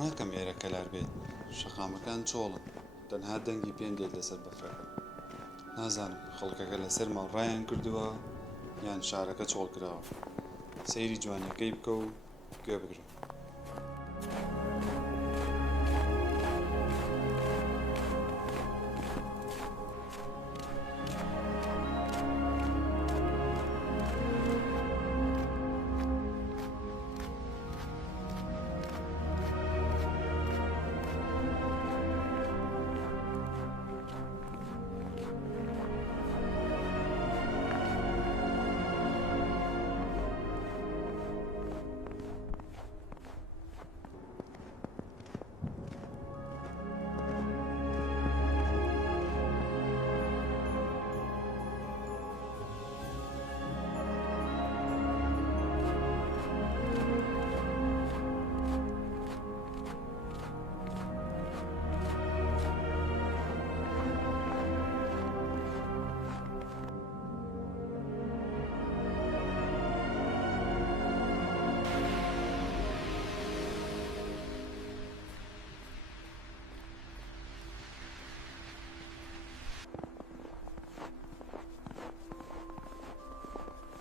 ناکەم ئێرە کەلار بێت شەقامەکان چۆڵن تەنها دەنگی پێم دێت لەسەر بەفرەکە نازانم خەڵکەکە لەسەر ماڵڕایان کردووە یان شارەکە چۆڵ کراوە سەیری جوانیەکەی بکە و گوێ بگرە